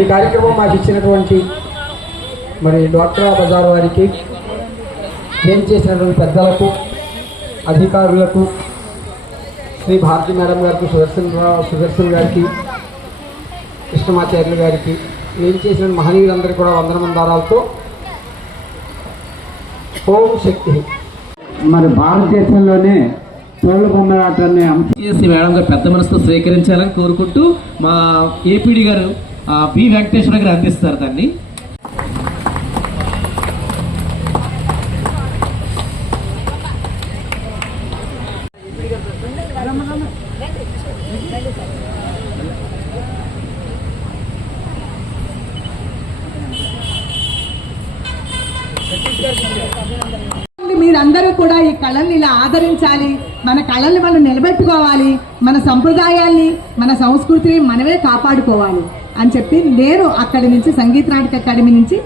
ఈ కార్యక్రమం మాకు ఇచ్చినటువంటి మరి డ్వాక్రా బజార్ వారికి, ఏం చేసినటువంటి పెద్దలకు, అధికారులకు, శ్రీ భారతి మేడం గారికి, సుదర్శన్ గారికి, కృష్ణమాచార్యులు గారికి, ఏం చేసిన మహనీయులందరికీ కూడా వందనమందారాలతో ఓం శక్తి. మరి భారతదేశంలోనే తోలు బొమ్మలాటాన్ని మేడం గారు పెద్ద మనసుతో స్వీకరించాలని కోరుకుంటూ మా ఏపీడీ గారు బి వెంకటేశ్వర గారు అందిస్తారు దాన్ని. మీరందరూ కూడా ఈ కళల్ని ఇలా ఆదరించాలి, మన కళల్ని మనం నిలబెట్టుకోవాలి, మన సంప్రదాయాల్ని, మన సంస్కృతిని మనమే కాపాడుకోవాలి అని చెప్పి నేను అక్కడి నుంచి సంగీత నాటక అకాడమీ నుంచి